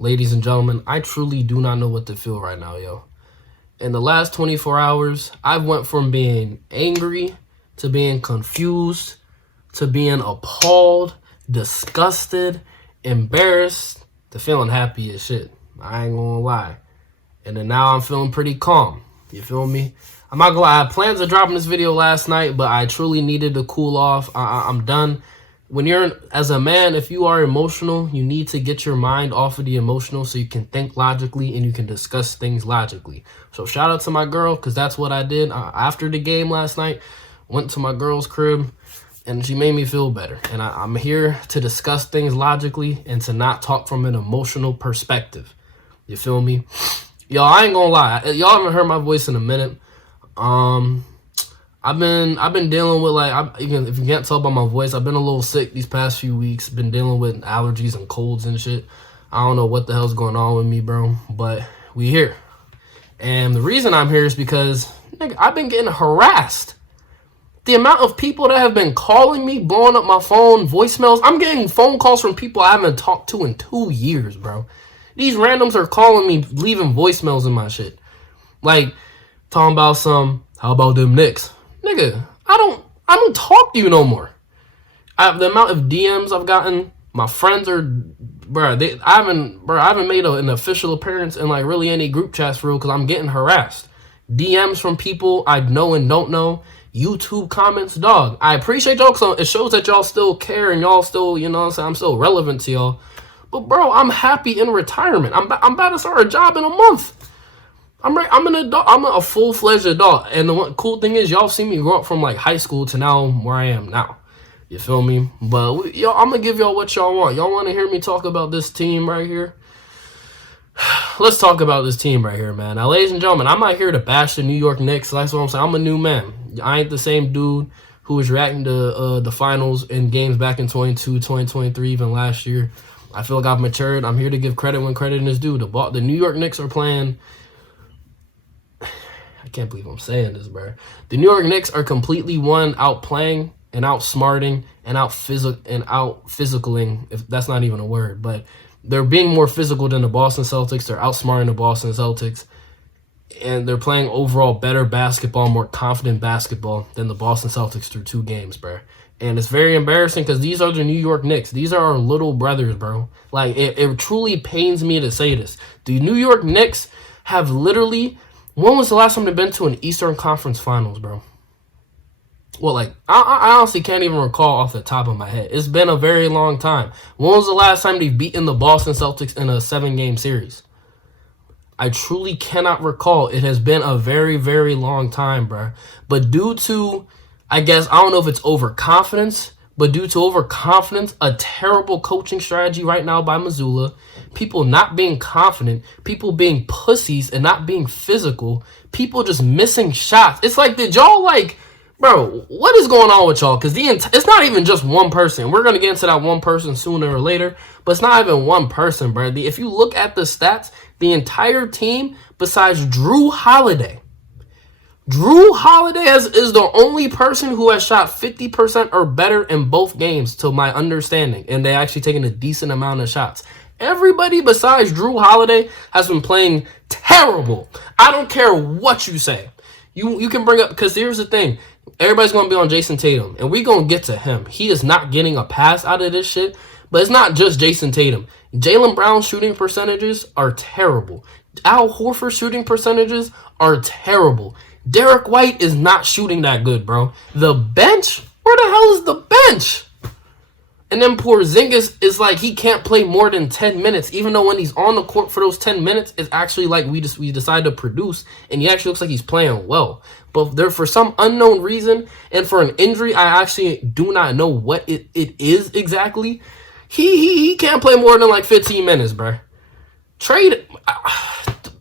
Ladies and gentlemen, I truly do not know what to feel right now, yo. In the last 24 hours, I went from being angry to being confused to being appalled, disgusted, embarrassed to feeling happy as shit. I ain't gonna lie. And then now I'm feeling pretty calm. You feel me? I'm not gonna lie. I had plans of dropping this video last night, but I truly needed to cool off. I'm done. When you're, as a man, if you are emotional, you need to get your mind off of the emotional so you can think logically and you can discuss things logically. So shout out to my girl, because that's what I did. After the game last night, went to my girl's crib and she made me feel better. And I'm here to discuss things logically and to not talk from an emotional perspective. You feel me? Y'all, I ain't gonna lie. Y'all haven't heard my voice in a minute. I've been dealing with, like, if you can't tell by my voice, I've been a little sick these past few weeks. Been dealing with allergies and colds and shit. I don't know what the hell's going on with me, bro. But we here. And the reason I'm here is because, nigga, I've been getting harassed. The amount of people that have been calling me, blowing up my phone, voicemails. I'm getting phone calls from people I haven't talked to in 2 years, bro. These randoms are calling me, leaving voicemails in my shit. Like, talking about how about them Knicks? Nigga, I don't talk to you no more. The amount of DMs I've gotten, my friends are, I haven't made an official appearance in like really any group chats for real because I'm getting harassed. DMs from people I know and don't know. YouTube comments, dog. I appreciate y'all because it shows that y'all still care and y'all still, you know what I'm saying, I'm still relevant to y'all. But bro, I'm happy in retirement. I'm about to start a job in a month. I'm an adult. I'm a full-fledged adult. And the one cool thing is, y'all see me grow up from like high school to now where I am now. You feel me? But y'all, I'm gonna give y'all what y'all want. Y'all want to hear me talk about this team right here? Let's talk about this team right here, man. Now, ladies and gentlemen, I'm not here to bash the New York Knicks. That's what I'm saying. I'm a new man. I ain't the same dude who was reacting to the finals and games back in 22, 2023, even last year. I feel like I've matured. I'm here to give credit when credit is due. The New York Knicks are playing. I can't believe I'm saying this, bro. The New York Knicks are completely outplaying and outsmarting and out-physicaling, if that's not even a word, but they're being more physical than the Boston Celtics. They're outsmarting the Boston Celtics, and they're playing overall better basketball, more confident basketball than the Boston Celtics through 2 games, bro. And it's very embarrassing because these are the New York Knicks. These are our little brothers, bro. Like, it truly pains me to say this. The New York Knicks have literally... When was the last time they've been to an Eastern Conference Finals, bro? Well, like, I honestly can't even recall off the top of my head. It's been a very long time. When was the last time they've beaten the Boston Celtics in a 7-game series? I truly cannot recall. It has been a very, very long time, bro. But due to, I guess, I don't know if it's overconfidence, but due to overconfidence, a terrible coaching strategy right now by Mazzulla, people not being confident, people being pussies and not being physical, people just missing shots. It's like, did y'all like, bro, what is going on with y'all? Because it's not even just one person. We're going to get into that one person sooner or later, but it's not even one person, bro. If you look at the stats, the entire team, besides Drew Holiday is the only person who has shot 50% or better in both games, to my understanding, and they actually taken a decent amount of shots. Everybody besides Drew Holiday has been playing terrible. I don't care what you say. You can bring up, because here's the thing. Everybody's going to be on Jayson Tatum, and we're going to get to him. He is not getting a pass out of this shit, but it's not just Jayson Tatum. Jaylen Brown's shooting percentages are terrible. Al Horford's shooting percentages are terrible. Derek White is not shooting that good, bro. The bench? Where the hell is the bench? And then Porzingis is like, he can't play more than 10 minutes, even though when he's on the court for those 10 minutes, it's actually like we decide to produce, and he actually looks like he's playing well. But there, for some unknown reason, and for an injury, I actually do not know what it is exactly. He can't play more than like 15 minutes, bro. Trade.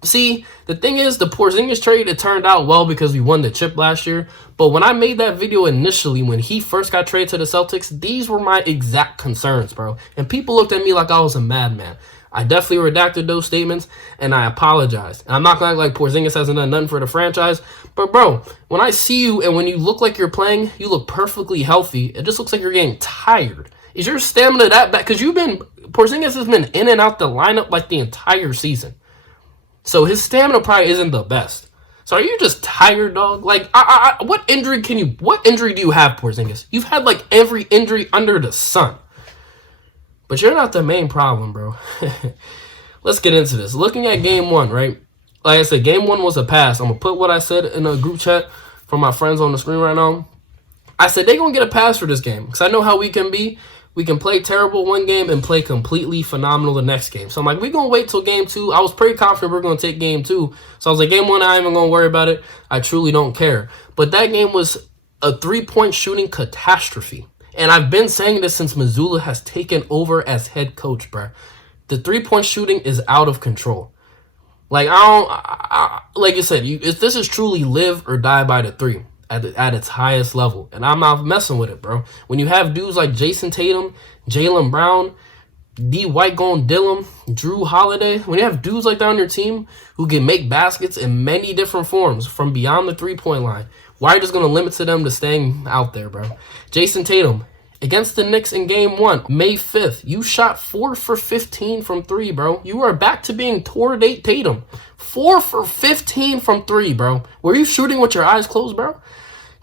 See, the thing is, the Porzingis trade, it turned out well because we won the chip last year. But when I made that video initially, when he first got traded to the Celtics, these were my exact concerns, bro. And people looked at me like I was a madman. I definitely redacted those statements, and I apologize. And I'm not going to act like Porzingis hasn't done nothing for the franchise. But, bro, when I see you and when you look like you're playing, you look perfectly healthy. It just looks like you're getting tired. Is your stamina that bad? Because Porzingis has been in and out the lineup like the entire season. So his stamina probably isn't the best. So are you just tired, dog? Like, what injury do you have, Porzingis? You've had like every injury under the sun. But you're not the main problem, bro. Let's get into this. Looking at game one, right? Like I said, game one was a pass. I'm going to put what I said in a group chat for my friends on the screen right now. I said they're going to get a pass for this game because I know how we can be. We can play terrible one game and play completely phenomenal the next game. So I'm like, we're going to wait till game two. I was pretty confident we're going to take game two. So I was like, game one, I ain't even going to worry about it. I truly don't care. But that game was a three-point shooting catastrophe. And I've been saying this since Mazzulla has taken over as head coach, bro. The three-point shooting is out of control. Like, like I said, this is truly live or die by the three at its highest level. And I'm not messing with it, bro. When you have dudes like Jayson Tatum, Jaylen Brown, D. White going Dillon, Drew Holiday, when you have dudes like that on your team who can make baskets in many different forms from beyond the three-point line, why are you just going to limit to them to staying out there, bro? Jayson Tatum, against the Knicks in game one, May 5th, you shot 4 for 15 from three, bro. You are back to being Tornado Tatum. 4 for 15 from three, bro. Were you shooting with your eyes closed, bro?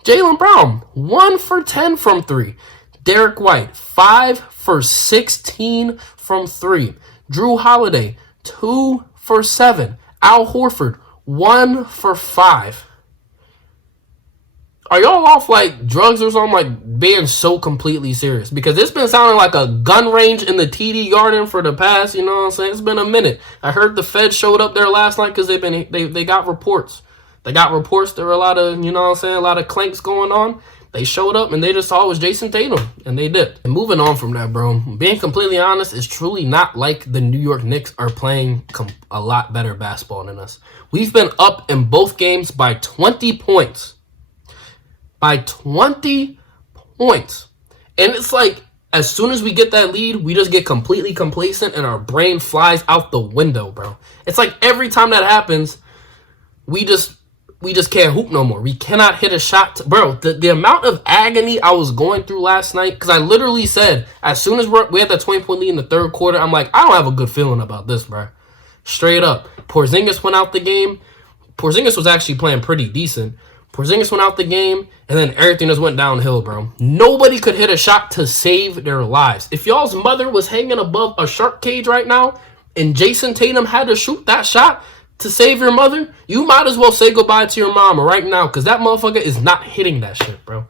Jaylen Brown, 1 for 10 from three. Derek White, 5 for 16 from three. Drew Holiday, 2 for 7. Al Horford, 1 for 5. Are y'all off like drugs or something? Like being so completely serious? Because it's been sounding like a gun range in the TD Garden for the past, you know what I'm saying? It's been a minute. I heard the Fed showed up there last night because they got reports. They got reports there were a lot of, you know what I'm saying, a lot of clanks going on. They showed up and they just saw it was Jayson Tatum and they dipped. And moving on from that, bro, being completely honest, it's truly not like the New York Knicks are playing a lot better basketball than us. We've been up in both games by 20 points. By 20 points. And it's like, as soon as we get that lead, we just get completely complacent and our brain flies out the window, bro. It's like every time that happens, we just can't hoop no more. We cannot hit a shot. Bro, the amount of agony I was going through last night, because I literally said, as soon as we had that 20-point lead in the third quarter, I'm like, I don't have a good feeling about this, bro. Straight up. Porzingis went out the game. Porzingis was actually playing pretty decent. Porzingis went out the game, and then everything just went downhill, bro. Nobody could hit a shot to save their lives. If y'all's mother was hanging above a shark cage right now, and Jayson Tatum had to shoot that shot to save your mother, you might as well say goodbye to your mama right now, because that motherfucker is not hitting that shit, bro.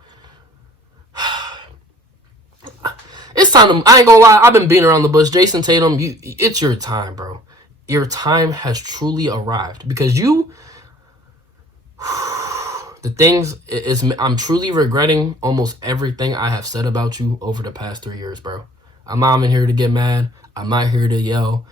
It's time to, I ain't gonna lie, I've been beating around the bush. Jayson Tatum, it's your time, bro. Your time has truly arrived, because the things is, I'm truly regretting almost everything I have said about you over the past 3 years, bro. I'm not even here to get mad. I'm not here to yell.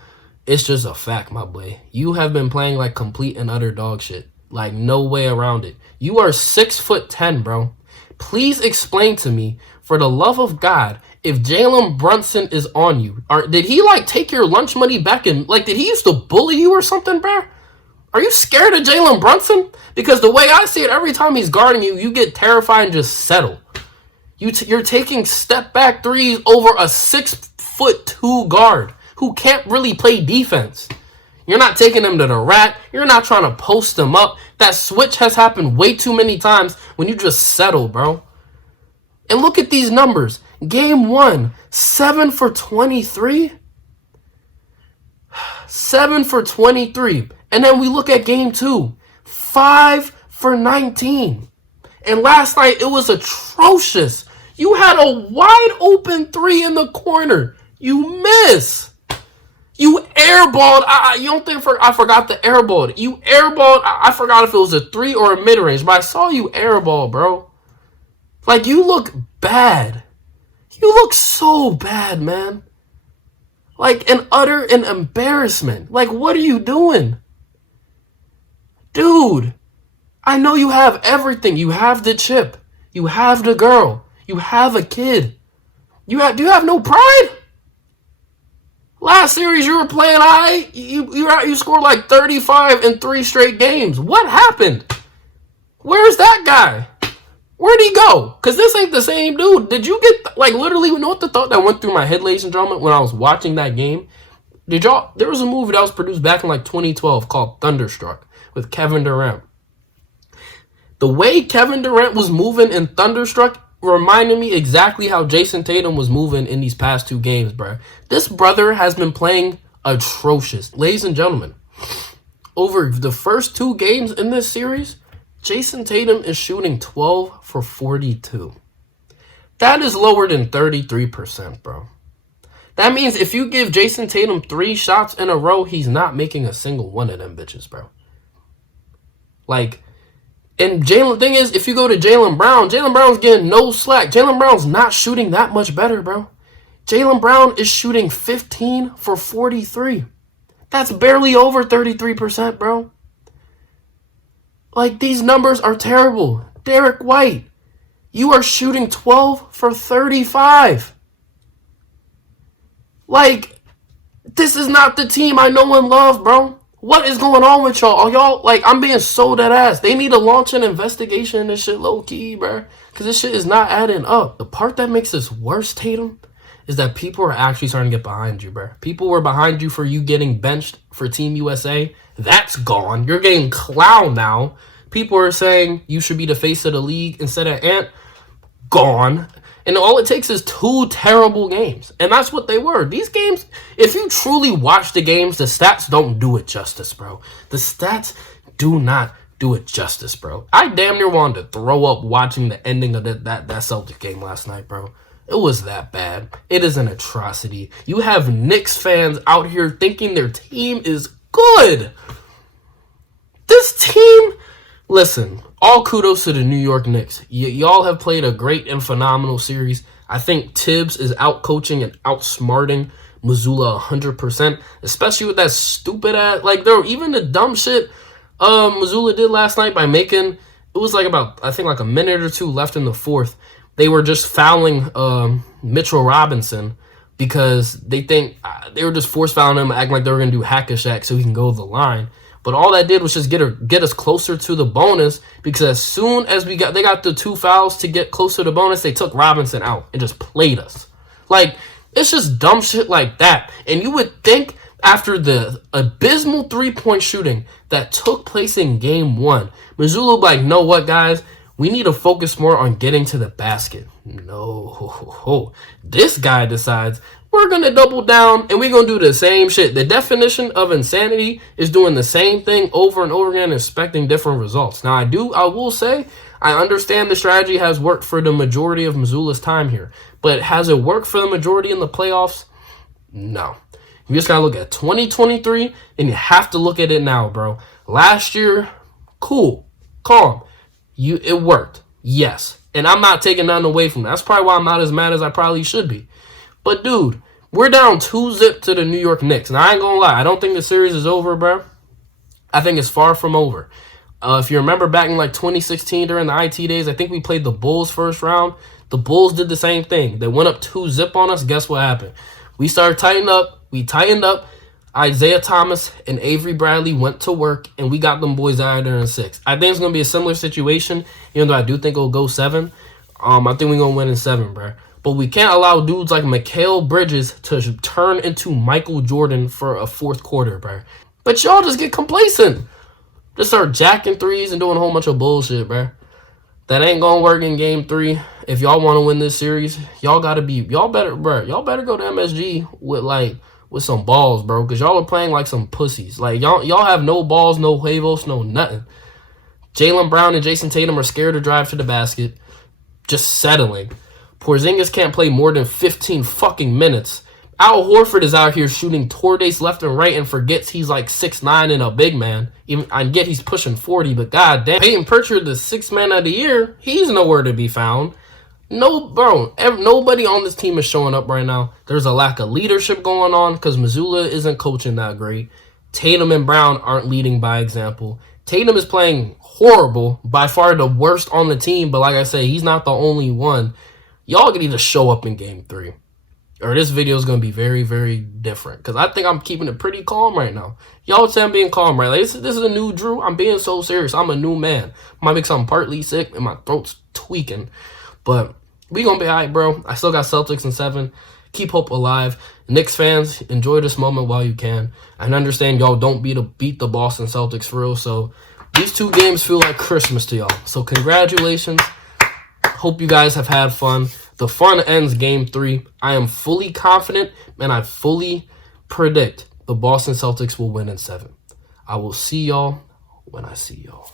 It's just a fact, my boy. You have been playing like complete and utter dog shit. Like, no way around it. You are 6'10", bro. Please explain to me, for the love of God, if Jalen Brunson is on you. Did he, like, take your lunch money back and, like, did he used to bully you or something, bro? Are you scared of Jalen Brunson? Because the way I see it, every time he's guarding you, you get terrified and just settle. You're taking step-back threes over a 6'2" guard who can't really play defense. You're not taking them to the rack. You're not trying to post them up. That switch has happened way too many times when you just settle, bro. And look at these numbers. Game 1, 7 for 23. 7 for 23. And then we look at game 2, 5 for 19. And last night, it was atrocious. You had a wide open 3 in the corner. You miss. You airballed. You don't think I forgot the airball. You airballed. I forgot if it was a 3 or a mid-range, but I saw you airball, bro. Like, you look bad. You look so bad, man. Like, an embarrassment. Like, what are you doing? Dude, I know you have everything. You have the chip. You have the girl. You have a kid. Do you have no pride? Last series you were playing, you scored like 35 in 3 straight games. What happened? Where's that guy? Where'd he go? Because this ain't the same dude. Did you get, like, literally, you know what the thought that went through my head, ladies and gentlemen, when I was watching that game? There was a movie that was produced back in, like, 2012 called Thunderstruck with Kevin Durant. The way Kevin Durant was moving in Thunderstruck reminded me exactly how Jayson Tatum was moving in these past 2 games, bro. This brother has been playing atrocious. Ladies and gentlemen, over the first 2 games in this series, Jayson Tatum is shooting 12 for 42. That is lower than 33%, bro. That means if you give Jayson Tatum 3 shots in a row, he's not making a single one of them bitches, bro. Like, and Jaylen, thing is, if you go to Jaylen Brown's getting no slack. Jaylen Brown's not shooting that much better, bro. Jaylen Brown is shooting 15 for 43. That's barely over 33%, bro. Like, these numbers are terrible. Derek White, you are shooting 12 for 35. Like, this is not the team I know and love, bro. What is going on with y'all? Are y'all, like, I'm being so dead ass. They need to launch an investigation in this shit low key, bro. Because this shit is not adding up. The part that makes this worse, Tatum, is that people are actually starting to get behind you, bro. People were behind you for you getting benched for Team USA. That's gone. You're getting clowned now. People are saying you should be the face of the league instead of Ant. Gone. And all it takes is 2 terrible games. And that's what they were. These games, if you truly watch the games, the stats don't do it justice, bro. The stats do not do it justice, bro. I damn near wanted to throw up watching the ending of that Celtics game last night, bro. It was that bad. It is an atrocity. You have Knicks fans out here thinking their team is good. This team, listen, all kudos to the New York Knicks. Y'all have played a great and phenomenal series. I think Tibbs is out-coaching and outsmarting Missoula 100%, especially with that stupid ass, like, there, even the dumb shit Missoula did last night by making, it was like about, I think, like a minute or 2 left in the 4th. They were just fouling Mitchell Robinson because they think they were just force fouling him, acting like they were going to do hack-a-shack so he can go to the line. But all that did was just get us closer to the bonus, because as soon as they got the 2 fouls to get closer to the bonus, they took Robinson out and just played us. Like, it's just dumb shit like that. And you would think after the abysmal 3-point shooting that took place in game 1, Missoula would be like, know what, guys? We need to focus more on getting to the basket. No. This guy decides, we're going to double down and we're going to do the same shit. The definition of insanity is doing the same thing over and over again, expecting different results. Now, I will say, I understand the strategy has worked for the majority of Missoula's time here. But has it worked for the majority in the playoffs? No. You just got to look at 2023, and you have to look at it now, bro. Last year, cool, calm. It worked, yes. And I'm not taking nothing away from that. That's probably why I'm not as mad as I probably should be. But, dude, we're down 2-0 to the New York Knicks. And I ain't gonna lie, I don't think the series is over, bro. I think it's far from over. If you remember back in, like, 2016 during the IT days, I think we played the Bulls first round. The Bulls did the same thing. They went up 2-0 on us. Guess what happened? We started tightening up. We tightened up. Isaiah Thomas and Avery Bradley went to work, and we got them boys out of there in 6. I think it's going to be a similar situation, even though I do think it'll go 7. I think we're going to win in 7, bro. But we can't allow dudes like Mikal Bridges to turn into Michael Jordan for a 4th quarter, bro. But y'all just get complacent. Just start jacking threes and doing a whole bunch of bullshit, bro. That ain't going to work in game 3. If y'all want to win this series, y'all better go to MSG with some balls, bro, because y'all are playing like some pussies. Like, y'all have no balls, no huevos, no nothing. Jaylen Brown and Jayson Tatum are scared to drive to the basket, just settling. Porzingis can't play more than 15 fucking minutes. Al Horford is out here shooting tordace left and right and forgets he's like 6'9" and a big man. Even I get he's pushing 40, but goddamn, Peyton Pritchard, the 6th man of the year, he's nowhere to be found. No, bro, nobody on this team is showing up right now. There's a lack of leadership going on because Missoula isn't coaching that great. Tatum and Brown aren't leading by example. Tatum is playing horrible, by far the worst on the team, but like I say, he's not the only one. Y'all need to show up in game 3. or this video is going to be very, very different. Because I think I'm keeping it pretty calm right now. Y'all would say I'm being calm, right? Like, this is a new Drew. I'm being so serious. I'm a new man. Might make I'm partly sick and my throat's tweaking. But we going to be all right, bro. I still got Celtics in 7. Keep hope alive. Knicks fans, enjoy this moment while you can. And understand y'all don't beat the Boston Celtics for real. So these 2 games feel like Christmas to y'all. So congratulations. Hope you guys have had fun. The fun ends game 3. I am fully confident and I fully predict the Boston Celtics will win in 7. I will see y'all when I see y'all.